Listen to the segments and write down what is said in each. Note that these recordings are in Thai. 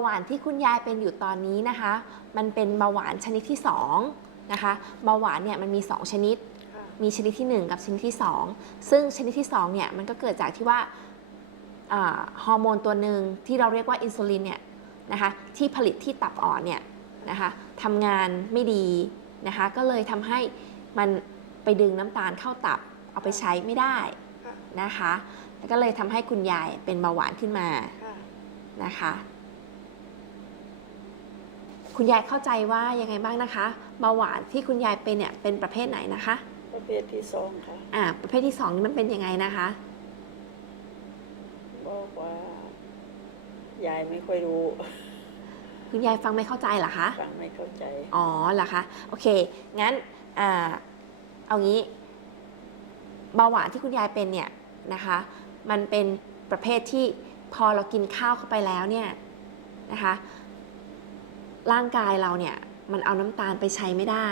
หวานที่คุณยายเป็นอยู่ตอนนี้นะคะ มันเป็นเบาหวานชนิดที่2นะคะเบาหวานเนี่ยมันมี 2 ชนิดค่ะมีชนิดที่ 1 กับชนิดที่ 2 ซึ่งชนิดที่2เนี่ยมันก็เกิดจากที่ว่าอาฮอร์โมนตัวหนึ่งที่เราเรียกว่าอินซูลินเนี่ยนะคะที่ผลิตที่ตับอ่อนเนี่ยนะคะทำงานไม่ดีนะคะก็เลยทำให้มันไปดึงน้ำตาลเข้าตับเอาไปใช้ไม่ได้ค่ะนะคะแล้วก็เลยทำให้คุณยายเป็นเบาหวานขึ้นมาค่ะนะคะ คุณยายเข้าใจว่ายังไงบ้างนะคะเบาหวานที่คุณยายเป็นเนี่ยเป็นประเภทไหนนะคะ ประเภทที่สองค่ะอ่า ประเภทที่สองนี่มันเป็นยังไงนะคะบอกว่ายายไม่ค่อยรู้ คุณยายฟังไม่เข้าใจเหรอคะฟังไม่เข้าใจ อ๋อเหรอคะโอเค งั้นอ่าเอางี้เบาหวานที่คุณยายเป็นเนี่ยนะคะ มันเป็นประเภทที่พอเรากินข้าวเข้าไปแล้วเนี่ยนะคะ ร่างกายเราเนี่ยมันเอาน้ำตาลไปใช้ไม่ได้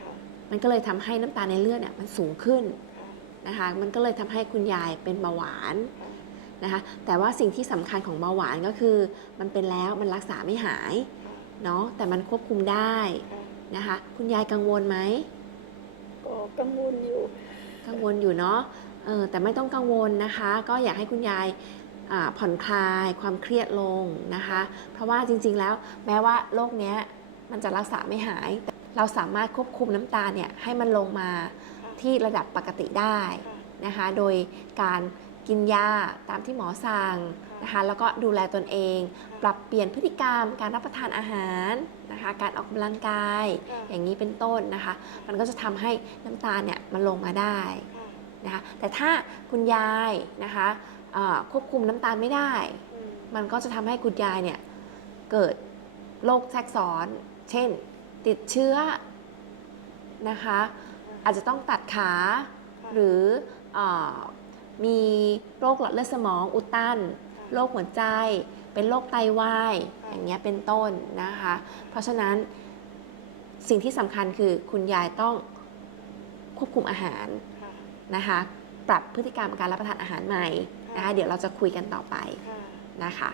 ค่ะมันก็เลยทำให้น้ำตาลในเลือดเนี่ยมันสูงขึ้นค่ะนะคะ มันก็เลยทำให้คุณยายเป็นเบาหวานค่ะนะคะ แต่ว่าสิ่งที่สำคัญของเบาหวานก็คือ มันเป็นแล้วมันรักษาไม่หายค่ะเนาะ แต่มันควบคุมได้ค่ะนะคะ คุณยายกังวลไหมก็กังวลอยู่ กังวลอยู่เนาะ เออ แต่ไม่ต้องกังวลนะคะ ก็อยากให้คุณยายอ่า ผ่อนคลายความเครียดลงนะคะ เพราะว่าจริงๆแล้วแม้ว่าโรคเนี้ยมันจะรักษาไม่หายแต่เราสามารถควบคุมน้ำตาลเนี่ยให้มันลงมาที่ระดับปกติได้นะคะ โดยการกินยาตามที่หมอสั่งนะคะ แล้วก็ดูแลตนเอง ปรับเปลี่ยนพฤติกรรม การรับประทานอาหารนะคะ การออกกำลังกาย อย่างนี้เป็นต้นนะคะ มันก็จะทำให้น้ำตาลเนี่ยมันลงมาได้นะคะ แต่ถ้าคุณยายนะคะ ควบคุมน้ำตาลไม่ได้อืมมันก็จะทำให้คุณยายเนี่ยเกิดโรคแทรกซ้อน เช่น ติดเชื้อนะคะ อาจจะต้องตัดขาค่ะหรือเออมีโรคหลอดเลือดสมองอุดตันค่ะโรคหัวใจ เป็นโรคไตวายค่ะอย่างเงี้ยเป็นต้นนะคะ เพราะฉะนั้นสิ่งที่สำคัญคือคุณยายต้องควบคุมอาหารค่ะนะคะ ปรับพฤติกรรมการรับประทานอาหารใหม่นะคะ เดี๋ยวเราจะคุยกันต่อไปค่ะนะคะ